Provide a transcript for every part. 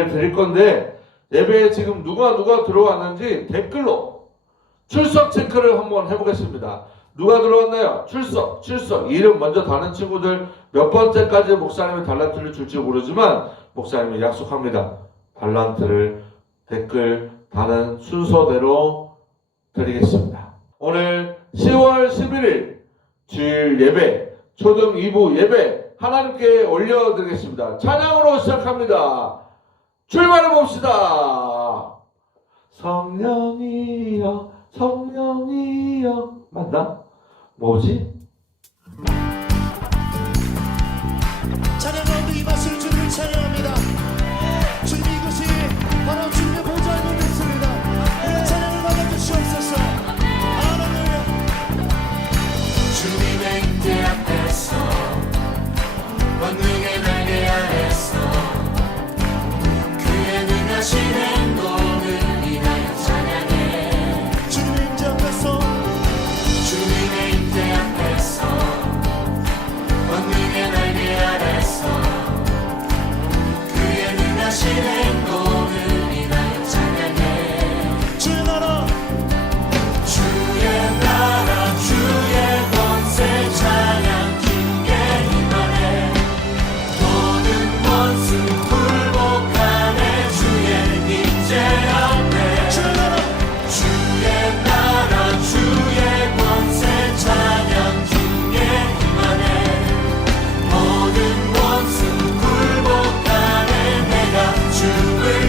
예배를 드릴 건데 예배에 지금 누가 들어왔는지 댓글로 출석 체크를 한번 해보겠습니다. 누가 들어왔나요? 출석. 이름 먼저 다는 친구들 몇 번째까지 목사님이 달란트를 줄지 모르지만 목사님이 약속합니다. 달란트를 댓글 다는 순서대로 드리겠습니다. 오늘 10월 11일 주일 예배, 초등 2부 예배 하나님께 올려드리겠습니다. 찬양으로 시작합니다. 출발해 봅시다. 성령이여 성령이여 맞나? 뭐지? 찬양 가운데 임하실 주를 찬양합니다. 주님 이곳이 바로 주님의 보좌의 곳입니다. 우리 찬양을 받아주시옵소서. 할렐루야. 주님의 임재 앞에서 권능의 날개 아래서 그의 능하신 행동을 인하여 찬양해. 주님의 임재 앞에서 주님의 임재 앞에서 권능의 날개 아래서 그의 능하신 행동을 인하여 찬양해. 주의 나라 주의 나라 주의 권세 찬양 기게 임하네. 모든 원수 굴복하네. 주의 임재 앞에 주의 나라 주의 나라 주의 권세 찬양 기게 임하네. 모든 원수 굴복하네. 내가 주의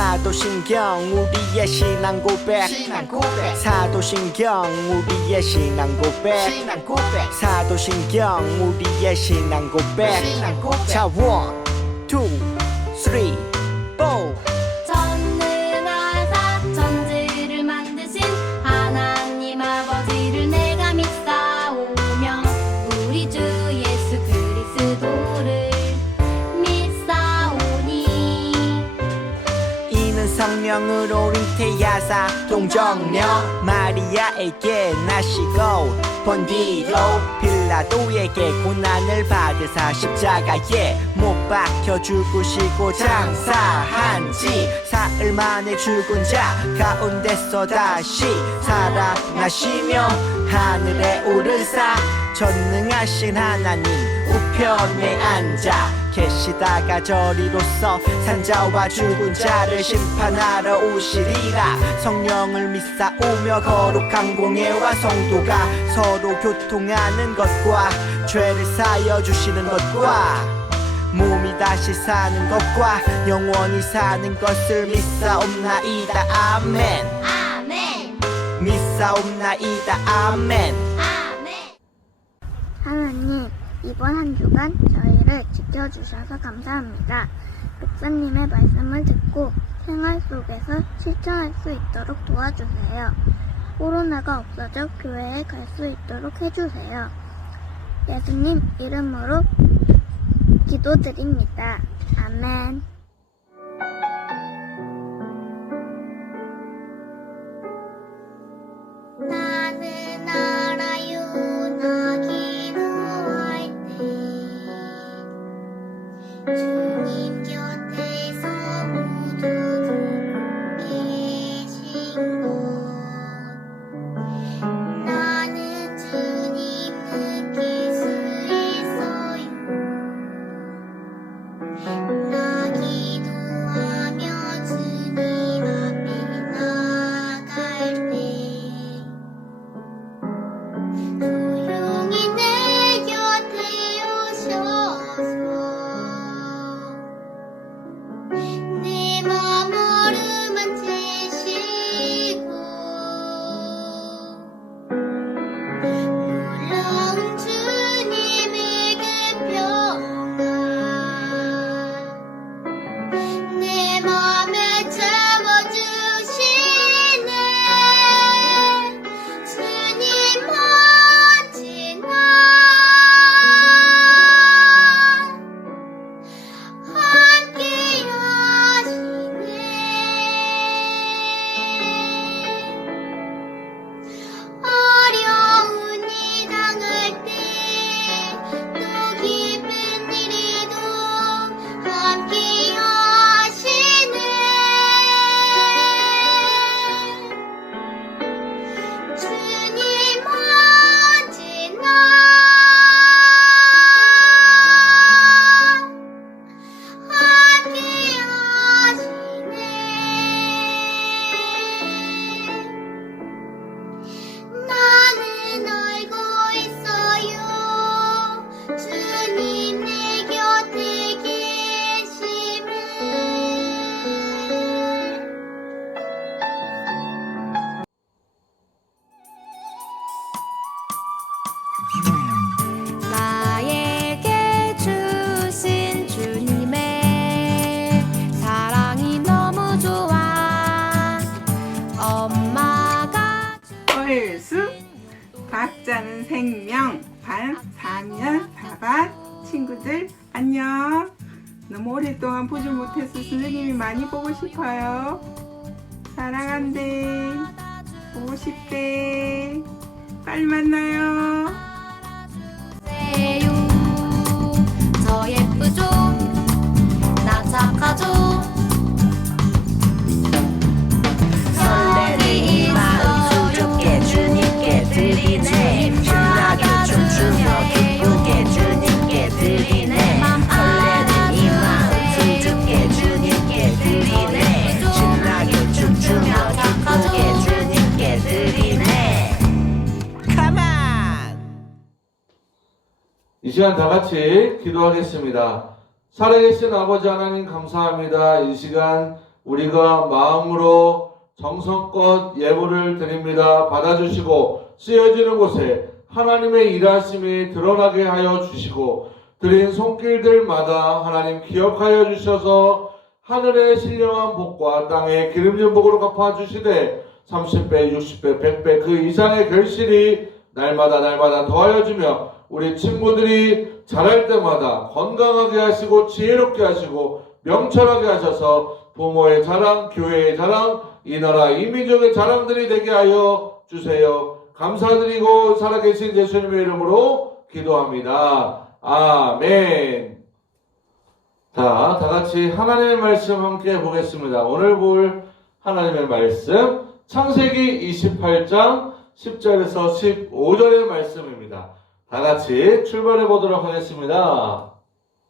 사도신경 우리의 신앙 고백 사도신경 우리의 신앙 고백 사도신경 우리의 신앙 고백 자 1, 2, 3, 4 전능하사 천지를 만드신 하나님 아버지를 내가 믿사오며 우리 주 예수 그리스도를 믿사오니 이는 성령으로 잉태하사 동정녀 마리아에게 나시고 본 뒤로 빌라도에게 고난을 받으사 십자가에 못 박혀 죽으시고 장사한 지 사흘 만에 죽은 자 가운데서 다시 살아나시며 하늘에 오르사 전능하신 하나님 우편에 앉아 계시다가 저리로서 산자와 죽은 자를 심판하러 오시리라 성령을 믿사오며 거룩한 공예와 성도가 서로 교통하는 것과 죄를 사여 주시는 것과 몸이 다시 사는 것과 영원히 사는 것을 믿사옵나이다 아멘 아멘 믿사옵나이다 아멘 아멘 하나님, 이번 한 주간 저희를 지켜주셔서 감사합니다. 목사님의 말씀을 듣고 생활 속에서 실천할 수 있도록 도와주세요. 코로나가 없어져 교회에 갈 수 있도록 해주세요. 예수님 이름으로 기도드립니다. 아멘. 나는 알아요 나 기도할 때 주님 곁에서 모두 듣고 계신 것 나는 주님 느낄 수 있어요 나 기도하며 주님 앞에 나갈 때 조용히 내 곁에 오셔서 내 맘 어루만지시고 놀라운 주님의 그 평안 내 맘에 채워주시네 주님 언제나 함께 하시네 어려운 일 당할 때 또 기쁜 일에도 함께 하시네 주님 언제나 함께 하시네 나는 알고 있어요 주님 내 곁에 계심을 나에게 주신 주님의 사랑이 너무 좋아 엄마가 헐수 박자는 생명 반 4년 4반 친구들 안녕. 너무 오랫동안 보지 못해서 선생님이 많이 보고 싶어요. 사랑한대. 보고 싶대. 빨리 만나요. 세요 저 예쁘죠 나 착하죠 설레는 마음 수줍게 주님께 드리네 신나게 춤추며 기쁘게 주님께 드리네 설레는 이 마음 수줍게 주님께 드리네 신나게 춤추며 기쁘게 주님께 드리네 Come on! 이 시간 다 같이 기도하겠습니다. 살아계신 아버지 하나님 감사합니다. 이 시간 우리가 마음으로 정성껏 예물을 드립니다. 받아주시고 쓰여지는 곳에 하나님의 일하심이 드러나게 하여 주시고 드린 손길들마다 하나님 기억하여 주셔서 하늘의 신령한 복과 땅의 기름진 복으로 갚아주시되 30배, 60배, 100배 그 이상의 결실이 날마다 더하여 주며 우리 친구들이 자랄 때마다 건강하게 하시고 지혜롭게 하시고 명철하게 하셔서 부모의 자랑, 교회의 자랑, 이 나라 이 민족의 자랑들이 되게 하여 주세요. 감사드리고 살아계신 예수님의 이름으로 기도합니다. 아멘. 자, 다같이 하나님의 말씀 함께 보겠습니다. 오늘 볼 하나님의 말씀 창세기 28장 10절에서 15절의 말씀입니다. 다같이 출발해 보도록 하겠습니다.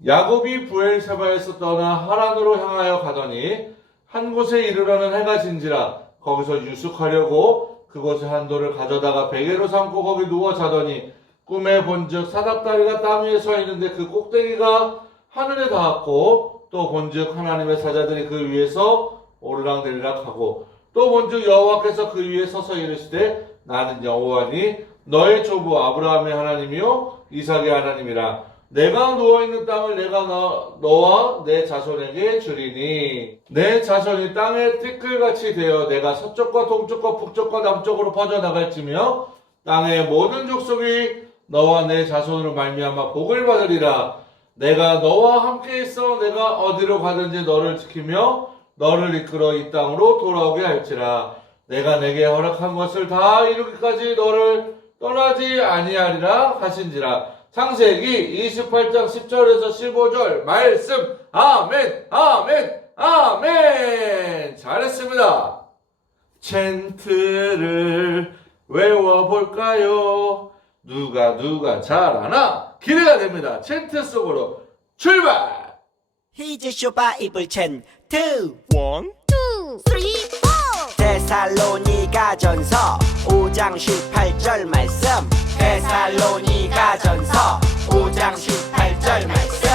야곱이 부엘세바에서 떠나 하란으로 향하여 가더니 한 곳에 이르러는 해가 진지라 거기서 유숙하려고 그곳에 한 돌을 가져다가 베개로 삼고 거기 누워 자더니 꿈에 본즉 사닥다리가 땅 위에 서 있는데 그 꼭대기가 하늘에 닿았고 또 본즉 하나님의 사자들이 그 위에서 오르락내리락하고 또 본즉 여호와께서 그 위에 서서 이르시되 나는 여호와니 너의 조부 아브라함의 하나님이요 이삭의 하나님이라 내가 누워있는 땅을 내가 너와 내 자손에게 주리니 내 자손이 땅의 티끌같이 되어 내가 서쪽과 동쪽과 북쪽과 남쪽으로 퍼져나갈지며 땅의 모든 족속이 너와 내 자손으로 말미암아 복을 받으리라. 내가 너와 함께 있어 내가 어디로 가든지 너를 지키며 너를 이끌어 이 땅으로 돌아오게 할지라. 내가 내게 허락한 것을 다 이루기까지 너를 떠나지 아니하리라 하신지라. 창세기 28장 10절에서 15절 말씀. 아멘, 아멘, 아멘. 잘했습니다. 챈트를 외워볼까요? 누가 잘 아나? 기대가 됩니다. 챈트 속으로 출발. 히즈 쇼바 이블 챈트 2, 3, 4 데살로니가 전서 5장 18절 말씀 데살로니가 전서 5장 18절 말씀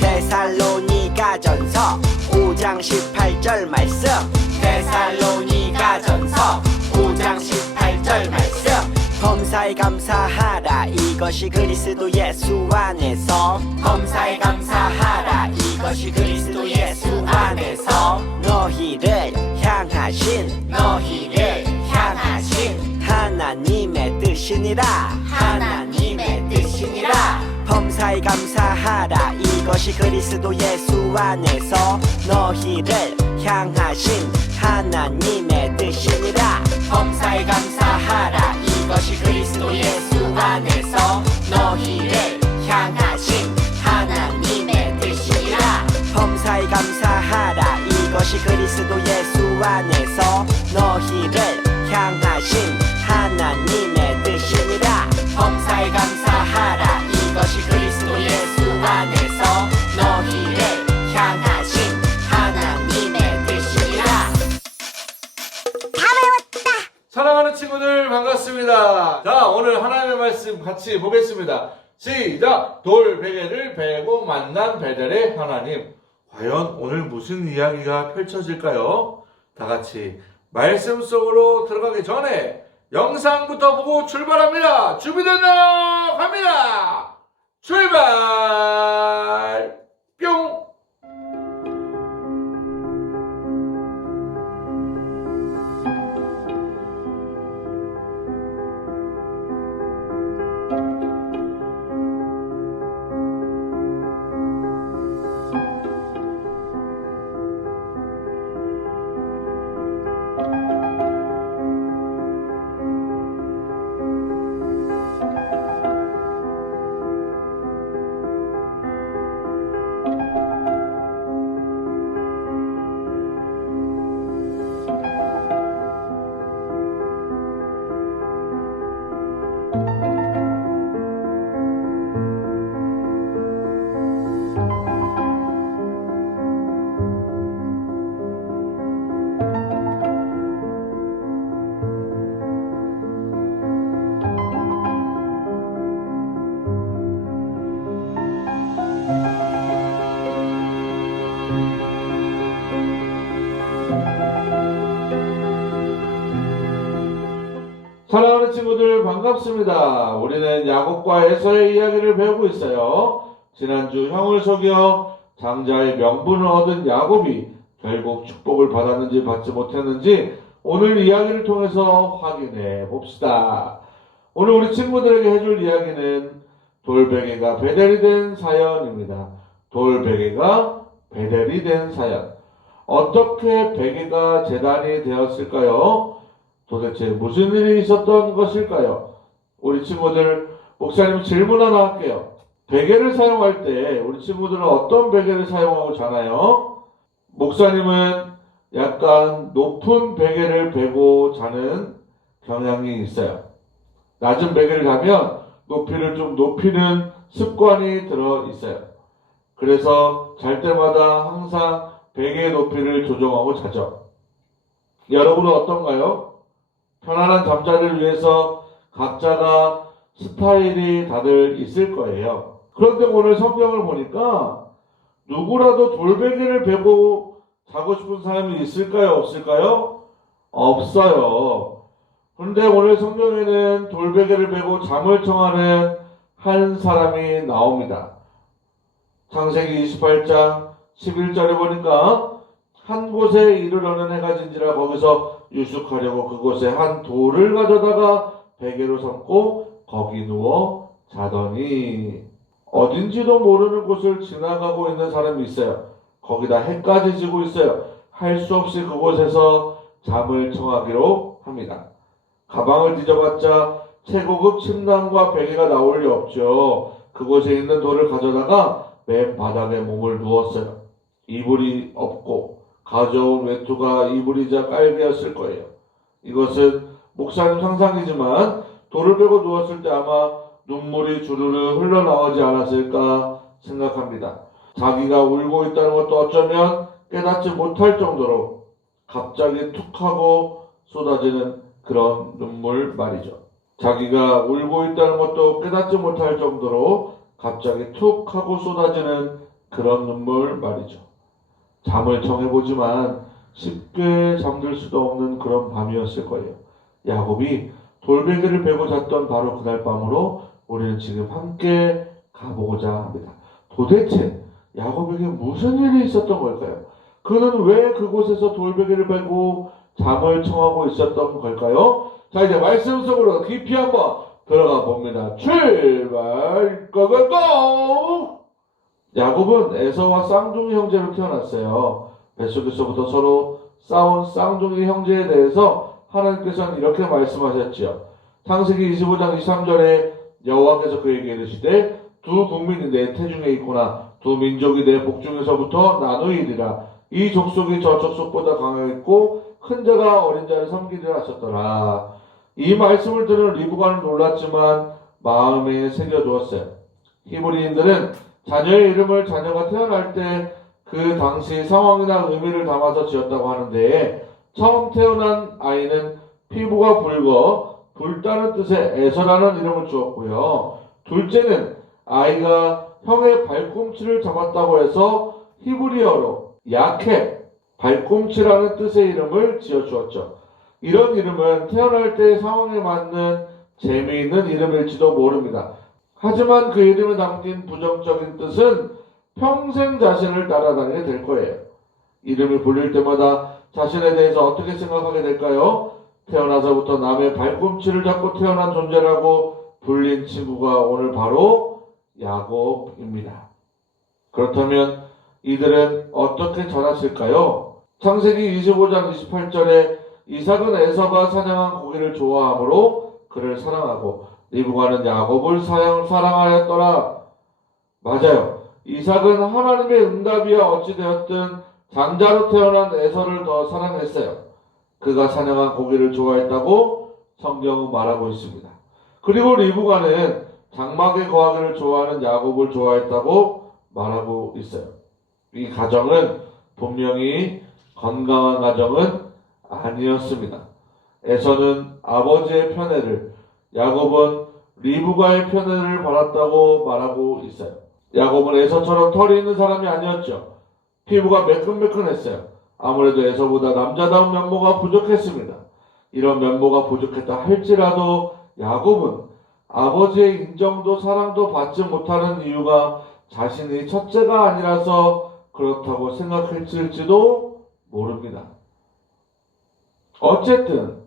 데살로니가 전서 5장 18절 말씀 데살로니가 전서 5장 18절 말씀 범사에 감사하라 이것이 그리스도 예수 안에서 범사에 감사하라 이것이 그리스도 예수 안에서 너희를 향하신 하나님의 뜻이니라 하나님의 뜻이니라 범사에 감사하라 이것이 그리스도 예수 안에서 너희를 향하신 하나님의 뜻이니라 범사에 감사하라 이것이 그리스도 예수 안에서 너희를 향하신 하나님의 뜻이니라 범사에 감사하라 이것이 그리스도 예수 안에서 너희를 향하신 하나님의 뜻이니라 범사에 감사하라 이것이 그리스도 예수 안에서 너희를 향하신 하나님의 뜻이니라. 다 외웠다. 사랑하는 친구들 반갑습니다. 자, 오늘 하나님의 말씀 같이 보겠습니다. 시작! 돌베개를 베고 만난 베델의 하나님. 과연 오늘 무슨 이야기가 펼쳐질까요? 다 같이 말씀 속으로 들어가기 전에 영상부터 보고 출발합니다. 준비됐나요? 갑니다. 출발! 뿅! 친구들 반갑습니다. 우리는 야곱과 에서의 이야기를 배우고 있어요. 지난주 형을 속여 장자의 명분을 얻은 야곱이 결국 축복을 받았는지 받지 못했는지 오늘 이야기를 통해서 확인해 봅시다. 오늘 우리 친구들에게 해줄 이야기는 돌베개가 베델이 된 사연입니다. 돌베개가 베델이 된 사연. 어떻게 베개가 제단이 되었을까요? 도대체 무슨 일이 있었던 것일까요? 우리 친구들, 목사님 질문 하나 할게요. 베개를 사용할 때 우리 친구들은 어떤 베개를 사용하고 자나요? 목사님은 약간 높은 베개를 베고 자는 경향이 있어요. 낮은 베개를 자면 높이를 좀 높이는 습관이 들어 있어요. 그래서 잘 때마다 항상 베개의 높이를 조정하고 자죠. 여러분은 어떤가요? 편안한 잠자리를 위해서 각자가 스타일이 다들 있을 거예요. 그런데 오늘 성경을 보니까 누구라도 돌베개를 베고 자고 싶은 사람이 있을까요? 없을까요? 없어요. 그런데 오늘 성경에는 돌베개를 베고 잠을 청하는 한 사람이 나옵니다. 창세기 28장 11절에 보니까 한 곳에 이르러는 해가 진지라 거기서 유숙하려고 그곳에 한 돌을 가져다가 베개로 삼고 거기 누워 자더니 어딘지도 모르는 곳을 지나가고 있는 사람이 있어요. 거기다 해까지 지고 있어요. 할 수 없이 그곳에서 잠을 청하기로 합니다. 가방을 뒤져봤자 최고급 침낭과 베개가 나올 리 없죠. 그곳에 있는 돌을 가져다가 맨 바닥에 몸을 누웠어요. 이불이 없고 가져온 외투가 이불이자 깔개였을 거예요. 이것은 목사님 상상이지만 돌을 베고 누웠을 때 아마 눈물이 주르르 흘러나오지 않았을까 생각합니다. 자기가 울고 있다는 것도 어쩌면 깨닫지 못할 정도로 갑자기 툭 하고 쏟아지는 그런 눈물 말이죠. 자기가 울고 있다는 것도 깨닫지 못할 정도로 갑자기 툭 하고 쏟아지는 그런 눈물 말이죠. 잠을 청해보지만 쉽게 잠들 수도 없는 그런 밤이었을 거예요. 야곱이 돌베개를 베고 잤던 바로 그날 밤으로 우리는 지금 함께 가보고자 합니다. 도대체 야곱에게 무슨 일이 있었던 걸까요? 그는 왜 그곳에서 돌베개를 베고 잠을 청하고 있었던 걸까요? 자, 이제 말씀 속으로 깊이 한번 들어가 봅니다. 출발! 고고고! 야곱은 에서와 쌍둥이 형제로 태어났어요. 뱃속에서부터 서로 싸운 쌍둥이 형제에 대해서 하나님께서는 이렇게 말씀하셨지요. 창세기 25장 23절에 여호와께서 그에게 이르시되 두 국민이 내 태중에 있구나. 두 민족이 내 복중에서부터 나누이리라. 이 족속이 저 족속보다 강하겠고 큰 자가 어린 자를 섬기리라 하셨더라. 이 말씀을 들은 리브가는 놀랐지만 마음에 새겨두었어요. 히브리인들은 자녀의 이름을 자녀가 태어날 때 그 당시 상황이나 의미를 담아서 지었다고 하는데 처음 태어난 아이는 피부가 붉어 붉다는 뜻의 에서라는 이름을 주었고요. 둘째는 아이가 형의 발꿈치를 잡았다고 해서 히브리어로 야케, 발꿈치라는 뜻의 이름을 지어주었죠. 이런 이름은 태어날 때의 상황에 맞는 재미있는 이름일지도 모릅니다. 하지만 그 이름에 담긴 부정적인 뜻은 평생 자신을 따라다니게 될 거예요. 이름이 불릴 때마다 자신에 대해서 어떻게 생각하게 될까요? 태어나서부터 남의 발꿈치를 잡고 태어난 존재라고 불린 친구가 오늘 바로 야곱입니다. 그렇다면 이들은 어떻게 자랐을까요? 창세기 25장 28절에 이삭은 에서가 사냥한 고기를 좋아하므로 그를 사랑하고 리브가는 야곱을 사랑하였더라. 맞아요. 이삭은 하나님의 응답이야 어찌되었든 장자로 태어난 에서를 더 사랑했어요. 그가 사냥한 고기를 좋아했다고 성경은 말하고 있습니다. 그리고 리브가는 장막에 거하기를 좋아하는 야곱을 좋아했다고 말하고 있어요. 이 가정은 분명히 건강한 가정은 아니었습니다. 에서는 아버지의 편애를, 야곱은 리브가의 편애를 받았다고 말하고 있어요. 야곱은 에서처럼 털이 있는 사람이 아니었죠. 피부가 매끈매끈했어요. 아무래도 에서보다 남자다운 면모가 부족했습니다. 이런 면모가 부족했다 할지라도 야곱은 아버지의 인정도 사랑도 받지 못하는 이유가 자신이 첫째가 아니라서 그렇다고 생각했을지도 모릅니다. 어쨌든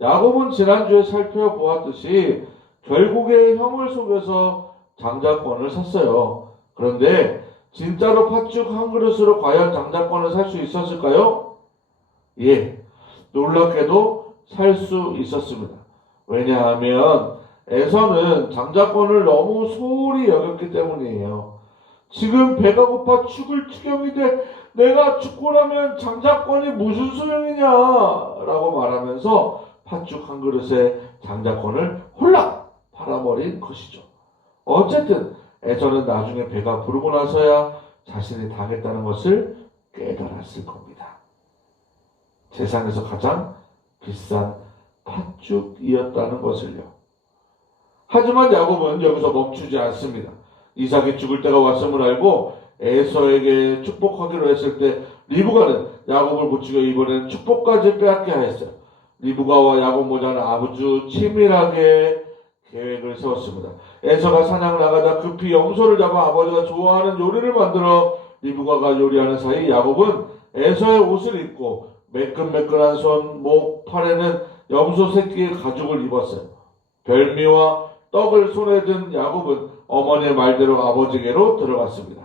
야곱은 지난주에 살펴보았듯이 결국에 형을 속여서 장자권을 샀어요. 그런데 진짜로 팥죽 한 그릇으로 과연 장자권을 살 수 있었을까요? 예, 놀랍게도 살 수 있었습니다. 왜냐하면 에서는 장자권을 너무 소홀히 여겼기 때문이에요. 지금 배가 고파 죽을 지경인데 내가 죽고 나면 장자권이 무슨 소용이냐 라고 말하면서 팥죽 한 그릇에 장자권을 홀락 팔아버린 것이죠. 어쨌든 에서는 나중에 배가 부르고 나서야 자신이 당했다는 것을 깨달았을 겁니다. 세상에서 가장 비싼 팥죽이었다는 것을요. 하지만 야곱은 여기서 멈추지 않습니다. 이삭이 죽을 때가 왔음을 알고 에서에게 축복하기로 했을 때 리브가는 야곱을 부추겨 이번에는 축복까지 빼앗게 하였어요. 리브가와 야곱 모자는 아주 치밀하게 계획을 세웠습니다. 에서가 사냥 나가다 급히 염소를 잡아 아버지가 좋아하는 요리를 만들어 리브가가 요리하는 사이 야곱은 에서의 옷을 입고 매끈매끈한 손, 목, 팔에는 염소 새끼의 가죽을 입었어요. 별미와 떡을 손에 든 야곱은 어머니의 말대로 아버지께로 들어갔습니다.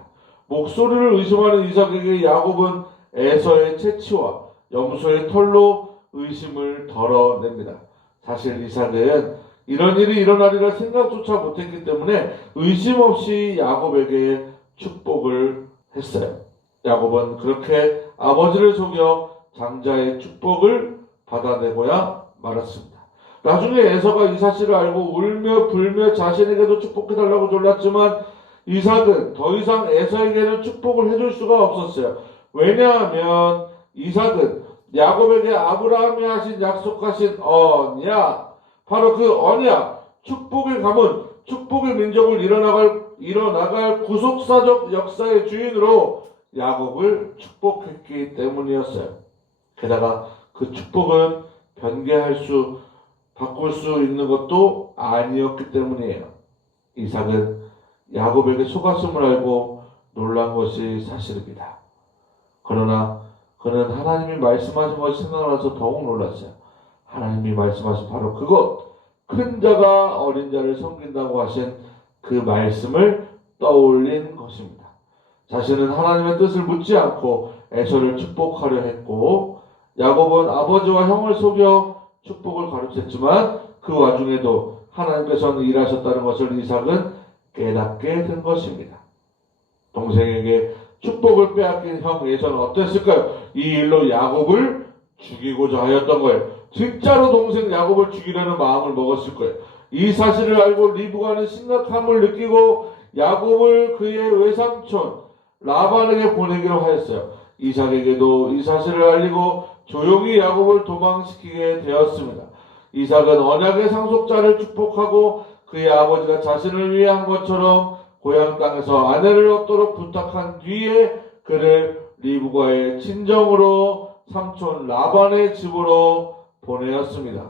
목소리를 의심하는 이삭에게 야곱은 에서의 채취와 염소의 털로 의심을 덜어냅니다. 사실 이삭은 이런 일이 일어나리라 생각조차 못했기 때문에 의심 없이 야곱에게 축복을 했어요. 야곱은 그렇게 아버지를 속여 장자의 축복을 받아내고야 말았습니다. 나중에 에서가 이 사실을 알고 울며 불며 자신에게도 축복해달라고 졸랐지만 이삭은 더 이상 에서에게는 축복을 해줄 수가 없었어요. 왜냐하면 이삭은 야곱에게 아브라함이 하신 약속하신 언약, 바로 그 언약, 축복의 가문, 축복의 민족을 이뤄나갈 구속사적 역사의 주인으로 야곱을 축복했기 때문이었어요. 게다가 그 축복은 바꿀 수 있는 것도 아니었기 때문이에요. 이삭은 야곱에게 속았음을 알고 놀란 것이 사실입니다. 그러나 그는 하나님이 말씀하신 것이 생각나서 더욱 놀랐어요. 하나님이 말씀하신 바로 그것, 큰 자가 어린 자를 섬긴다고 하신 그 말씀을 떠올린 것입니다. 자신은 하나님의 뜻을 묻지 않고 에서를 축복하려 했고 야곱은 아버지와 형을 속여 축복을 가르쳤지만 그 와중에도 하나님께서는 일하셨다는 것을 이삭은 깨닫게 된 것입니다. 동생에게 축복을 빼앗긴 형 에서는 어땠을까요? 이 일로 야곱을 죽이고자 하였던 거예요. 진짜로 동생 야곱을 죽이려는 마음을 먹었을 거예요. 이 사실을 알고 리브가는 심각함을 느끼고 야곱을 그의 외삼촌 라반에게 보내기로 하였어요. 이삭에게도 이 사실을 알리고 조용히 야곱을 도망시키게 되었습니다. 이삭은 언약의 상속자를 축복하고 그의 아버지가 자신을 위해 한 것처럼 고향 땅에서 아내를 얻도록 부탁한 뒤에 그를 리브가의 친정으로 삼촌 라반의 집으로 보내었습니다.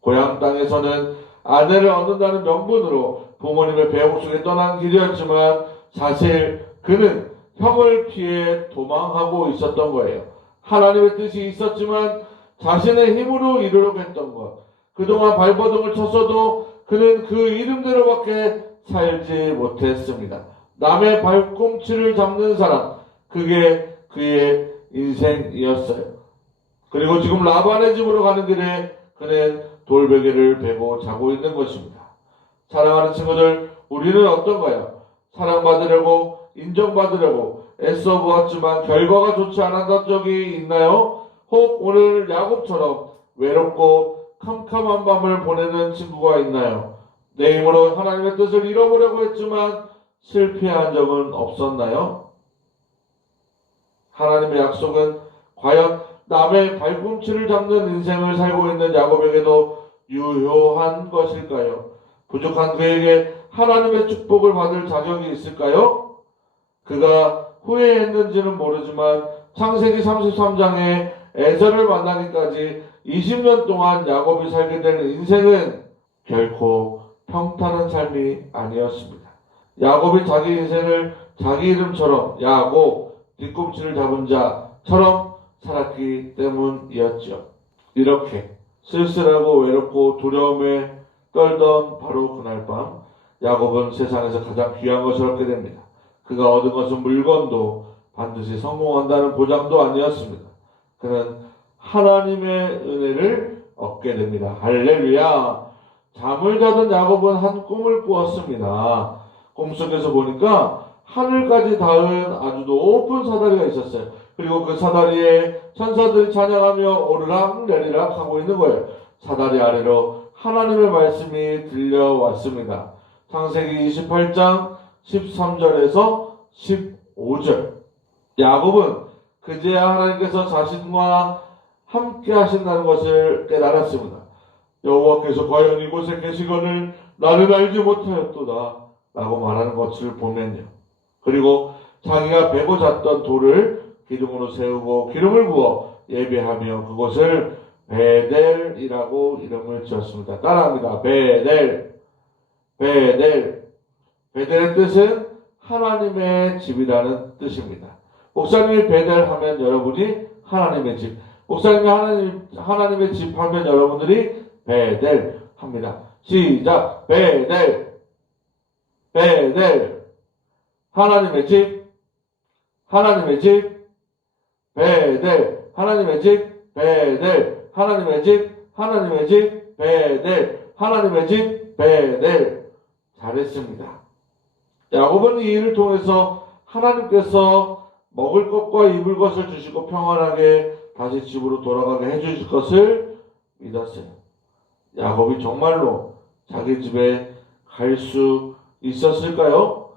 고향 땅에서는 아내를 얻는다는 명분으로 부모님의 배옥 속에 떠난 길이었지만 사실 그는 형을 피해 도망하고 있었던 거예요. 하나님의 뜻이 있었지만 자신의 힘으로 이루려고 했던 것. 그동안 발버둥을 쳤어도 그는 그 이름대로밖에 살지 못했습니다. 남의 발꿈치를 잡는 사람, 그게 그의 인생이었어요. 그리고 지금 라반의 집으로 가는 길에 그는 돌베개를 베고 자고 있는 것입니다. 사랑하는 친구들, 우리는 어떤가요? 사랑받으려고, 인정받으려고 애써 보았지만 결과가 좋지 않았던 적이 있나요? 혹 오늘 야곱처럼 외롭고 캄캄한 밤을 보내는 친구가 있나요? 내 힘으로 하나님의 뜻을 이뤄보려고 했지만 실패한 적은 없었나요? 하나님의 약속은 과연 남의 발꿈치를 잡는 인생을 살고 있는 야곱에게도 유효한 것일까요? 부족한 그에게 하나님의 축복을 받을 자격이 있을까요? 그가 후회했는지는 모르지만 창세기 33장에 에서를 만나기까지 20년 동안 야곱이 살게 된 인생은 결코 평탄한 삶이 아니었습니다. 야곱이 자기 인생을 자기 이름처럼 야곱, 뒤꿈치를 잡은 자처럼 살았기 때문이었죠. 이렇게 쓸쓸하고 외롭고 두려움에 떨던 바로 그날 밤 야곱은 세상에서 가장 귀한 것을 얻게 됩니다. 그가 얻은 것은 물건도 반드시 성공한다는 보장도 아니었습니다. 그는 하나님의 은혜를 얻게 됩니다. 할렐루야. 잠을 자던 야곱은 한 꿈을 꾸었습니다. 꿈속에서 보니까 하늘까지 닿은 아주 높은 사다리가 있었어요. 그리고 그 사다리에 천사들이 찬양하며 오르락 내리락 하고 있는 거예요. 사다리 아래로 하나님의 말씀이 들려왔습니다. 창세기 28장 13절에서 15절. 야곱은 그제야 하나님께서 자신과 함께 하신다는 것을 깨달았습니다. 여호와께서 과연 이곳에 계시거늘 나는 알지 못하였도다 라고 말하는 것을 보면요. 그리고 자기가 베고 잤던 돌을 기둥으로 세우고 기름을 부어 예배하며 그곳을 베델이라고 이름을 지었습니다. 따라합니다. 베델. 베델. 베델의 뜻은 하나님의 집이라는 뜻입니다. 목사님이 베델 하면 여러분이 하나님의 집. 목사님이 하나님의 집 하면 여러분들이 베델 합니다. 시작. 베델. 베델. 하나님의 집. 하나님의 집. 베델. 하나님의 집. 베델. 하나님의 집. 하나님의 집. 베델. 하나님의 집. 베델. 잘했습니다. 야곱은 이 일을 통해서 하나님께서 먹을 것과 입을 것을 주시고 평안하게 다시 집으로 돌아가게 해주실 것을 믿었어요. 야곱이 정말로 자기 집에 갈 수 있었을까요?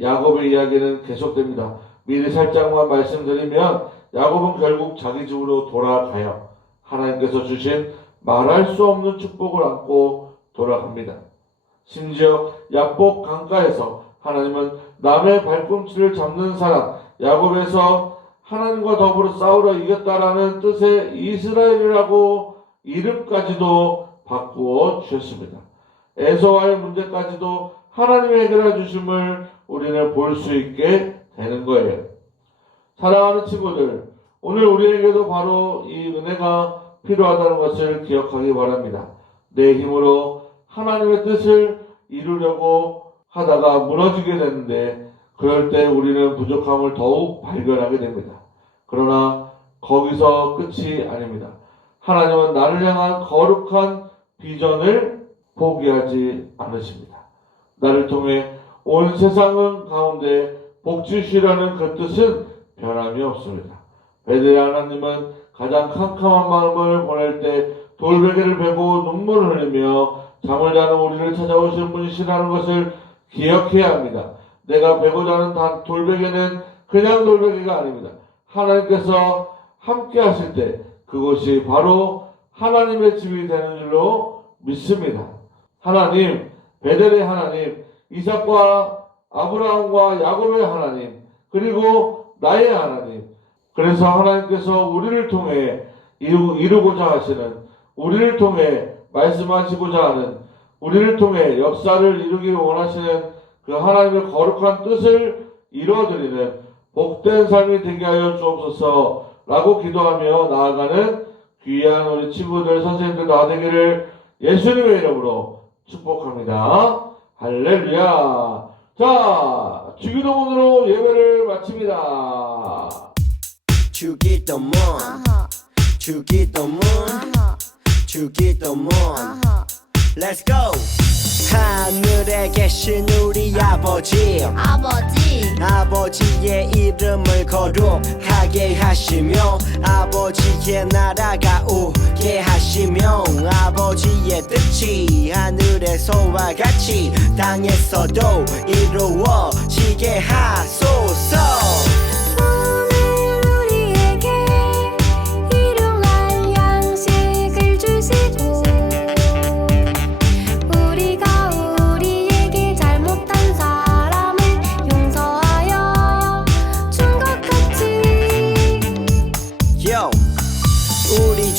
야곱의 이야기는 계속됩니다. 미리 살짝만 말씀드리면 야곱은 결국 자기 집으로 돌아가요. 하나님께서 주신 말할 수 없는 축복을 안고 돌아갑니다. 심지어 야복 강가에서 하나님은 남의 발꿈치를 잡는 사람, 야곱에서 하나님과 더불어 싸우러 이겼다라는 뜻의 이스라엘이라고 이름까지도 바꾸어 주셨습니다. 에서와의 문제까지도 하나님이 해결해 주심을 우리는 볼 수 있게 되는 거예요. 사랑하는 친구들, 오늘 우리에게도 바로 이 은혜가 필요하다는 것을 기억하기 바랍니다. 내 힘으로 하나님의 뜻을 이루려고 하다가 무너지게 되는데 그럴 때 우리는 부족함을 더욱 발견하게 됩니다. 그러나 거기서 끝이 아닙니다. 하나님은 나를 향한 거룩한 비전을 포기하지 않으십니다. 나를 통해 온 세상은 가운데 복주시라는 그 뜻은 변함이 없습니다. 베델의 하나님은 가장 캄캄한 마음을 보낼 때 돌베개를 베고 눈물을 흘리며 잠을 자는 우리를 찾아오시는 분이시라는 것을 기억해야 합니다. 내가 베고 자는 돌베개는 그냥 돌베개가 아닙니다. 하나님께서 함께 하실 때 그곳이 바로 하나님의 집이 되는 줄로 믿습니다. 하나님, 베델의 하나님, 이삭과 아브라함과 야곱의 하나님, 그리고 나의 하나님. 그래서 하나님께서 우리를 통해 이루고자 하시는, 우리를 통해 말씀하시고자 하는, 우리를 통해 역사를 이루기 원하시는 그 하나님의 거룩한 뜻을 이루어드리는 복된 삶이 되게 하여 주옵소서라고 기도하며 나아가는 귀한 우리 친구들, 선생님들 다 되기를 예수님의 이름으로 축복합니다. 할렐루야. 자, 주기도문으로 예배를 마칩니다. 주기도문 주기도문 주기도문 Let's go. 하늘에 계신 우리 아버지 아버지의 이름을 거룩하게 하시며 아버지의 나라가 오게 하시며 아버지의 뜻이 하늘에서와 같이 땅에서도 이루어지게 하소서.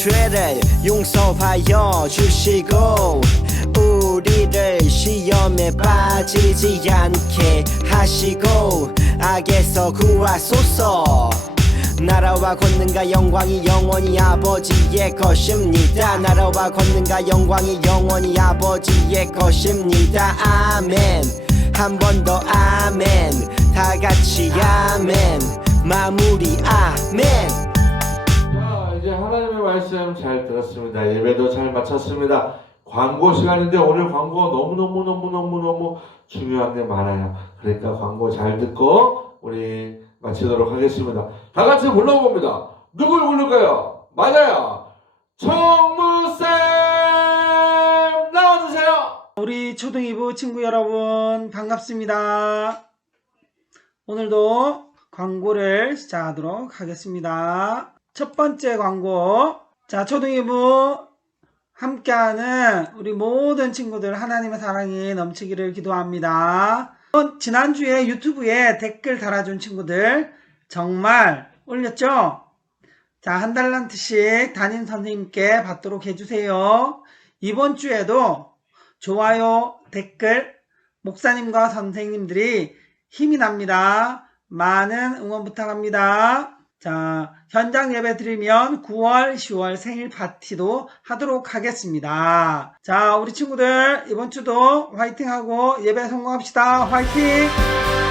죄를 용서하여 주시고 우리를 시험에 빠지지 않게 하시고 악에서 구하소서. 나라와 권능과 영광이 영원히 아버지의 것입니다. 나라와 권능과 영광이 영원히 아버지의 것입니다. 아멘. 한 번 더 아멘. 다 같이 아멘. 마무리 아멘. 자, 이제 하나님의 말씀 잘 들었습니다. 예배도 잘 마쳤습니다. 광고 시간인데 오늘 광고가 너무 중요한 게 많아요. 그러니까 광고 잘 듣고 우리 마치도록 하겠습니다. 다 같이 불러봅니다. 누굴 부를까요? 맞아요. 청무쌤 나와주세요. 우리 초등이부 친구 여러분 반갑습니다. 오늘도 광고를 시작하도록 하겠습니다. 첫 번째 광고. 자, 초등이부 함께하는 우리 모든 친구들 하나님의 사랑이 넘치기를 기도합니다. 지난주에 유튜브에 댓글 달아준 친구들 정말 올렸죠? 자, 한 달란트씩 담임 선생님께 받도록 해주세요. 이번 주에도 좋아요, 댓글, 목사님과 선생님들이 힘이 납니다. 많은 응원 부탁합니다. 자, 현장 예배 드리면 9월, 10월 생일 파티도 하도록 하겠습니다. 자, 우리 친구들 이번 주도 화이팅하고 예배 성공합시다. 화이팅!